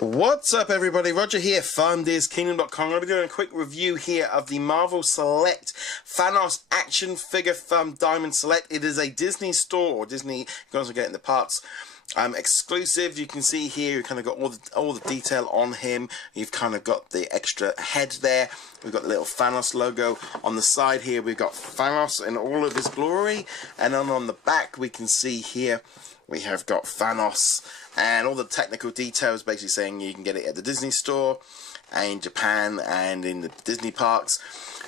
What's up, everybody? Roger here from DisKingdom.com. I'm going to be doing a quick review here of the Marvel Select Thanos action figure from Diamond Select. It is a Disney store, or Disney, you can also get it in the parts. Exclusive. You can see here, you've kind of got all the detail on him. You've kind of got the extra head there. We've got the little Thanos logo. On the side here, we've got Thanos in all of his glory. And then on the back, we can see here, we have got Thanos and all the technical details, basically saying you can get it at the Disney store, and in Japan, and in the Disney parks.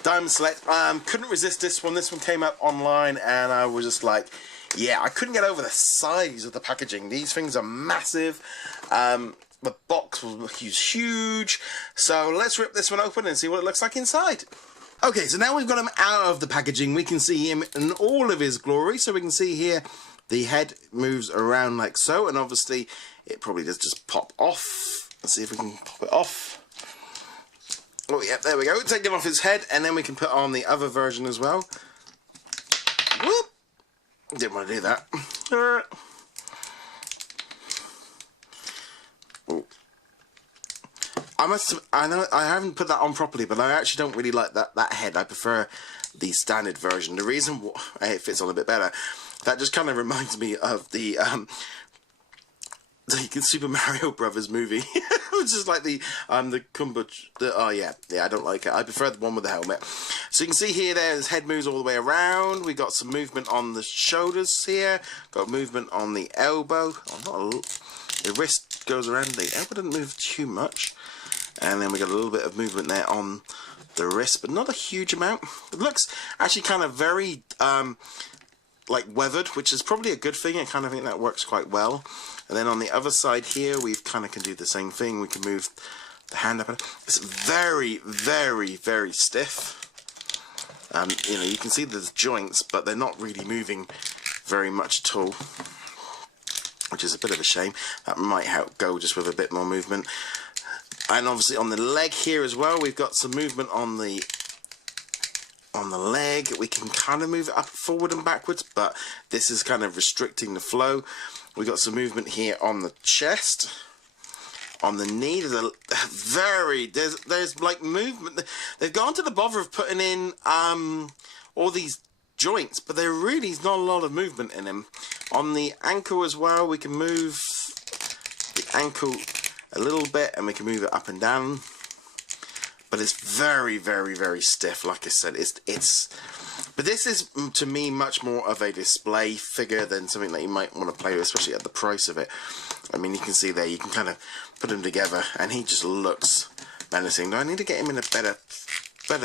Diamond Select, couldn't resist this one. This one came up online, and I was just like, yeah, I couldn't get over the size of the packaging. These things are massive. The box was huge. So let's rip this one open and see what it looks like inside. Okay, so now we've got him out of the packaging. We can see him in all of his glory. So we can see here, the head moves around like so, and obviously it probably does just pop off. Let's see if we can pop it off. Oh yeah, there we go. Taking off his head, and then we can put on the other version as well. Whoop! Didn't want to do that. Oh. I know I haven't put that on properly, but I actually don't really like that head. I prefer the standard version. The reason it fits on a bit better. That just kind of reminds me of the Super Mario Brothers movie, which is like the oh yeah, I don't like it. I prefer the one with the helmet. So you can see here, his head moves all the way around. We got some movement on the shoulders here. Got movement on the elbow. The wrist goes around. The elbow doesn't move too much, and then we got a little bit of movement there on the wrist, but not a huge amount. It looks actually kind of very like weathered, which is probably a good thing. I kind of think that works quite well. And then on the other side here, we kind of can do the same thing. We can move the hand up. It's very, very, very stiff. You know, you can see there's joints, but they're not really moving very much at all, which is a bit of a shame. That might help go just with a bit more movement. And obviously on the leg here as well, we've got some movement on the leg. We can kind of move it up, forward and backwards, but this is kind of restricting the flow. We got some movement here on the chest, on the knee. There's like movement. They've gone to the bother of putting in all these joints, but there really is not a lot of movement in them. On the ankle as well, we can move the ankle a little bit, and we can move it up and down. But it's very, very, very stiff. Like I said, but this is, to me, much more of a display figure than something that you might want to play with, especially at the price of it. I mean, you can see there, you can kind of put them together, and he just looks menacing. Do I need to get him in a better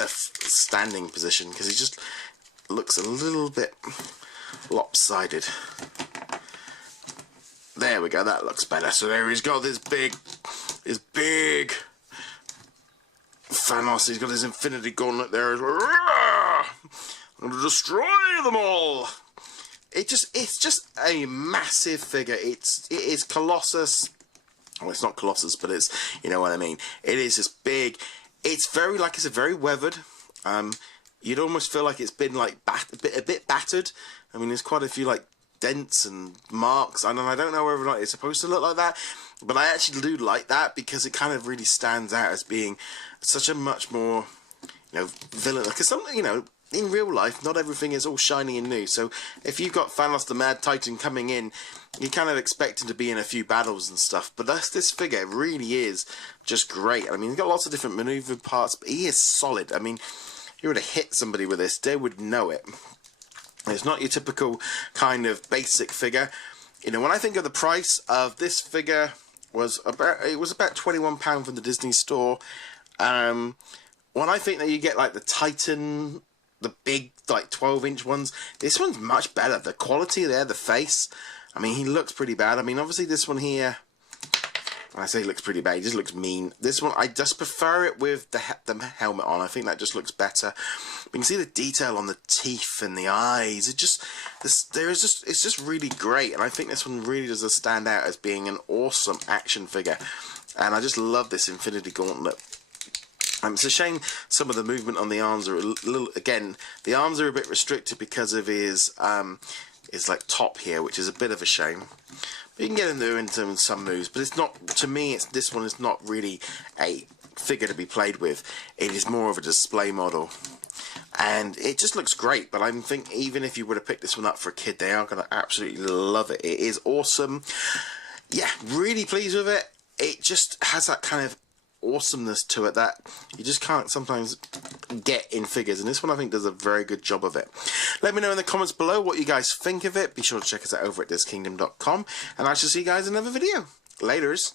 standing position? Because he just looks a little bit lopsided. There we go, that looks better. So there he's got this big Thanos. He's got his Infinity Gauntlet there. He's like, I'm gonna destroy them all. It's just a massive figure. It is Colossus. Well, it's not Colossus, but it's, you know what I mean. It is just big. It's very, like I said, very weathered. You'd almost feel like it's been like a bit battered. I mean, there's quite a few like dents and marks. I don't know whether or not it's supposed to look like that, but I actually do like that because it kind of really stands out as being such a much more, you know, villain. Because you know, in real life, not everything is all shiny and new. So if you've got Thanos the Mad Titan coming in, you kind of expect him to be in a few battles and stuff. But this figure really is just great. I mean, he's got lots of different maneuver parts, but he is solid. I mean, if you were to hit somebody with this, they would know it. It's not your typical kind of basic figure. You know, when I think of the price of this figure, it was about £21 from the Disney store. When I think that you get like the Titan, the big like 12-inch ones, this one's much better. The quality there, the face. I mean, he looks pretty bad. I mean, obviously this one here, when I say he looks pretty bad, he just looks mean. This one, I just prefer it with the helmet on. I think that just looks better. You can see the detail on the teeth and the eyes. It's just really great. And I think this one really does stand out as being an awesome action figure. And I just love this Infinity Gauntlet. It's a shame some of the movement on the arms are a little, again, the arms are a bit restricted because of his like top here, which is a bit of a shame. You can get into some moves, but it's not, to me, this one is not really a figure to be played with. It is more of a display model. And it just looks great, but I think even if you were to pick this one up for a kid, they are going to absolutely love it. It is awesome. Yeah, really pleased with it. It just has that kind of awesomeness to it that you just can't sometimes get in figures, and this one I think does a very good job of it. Let me know in the comments below what you guys think of it. Be sure to check us out over at DisKingdom.com, and I shall see you guys in another video. Laters.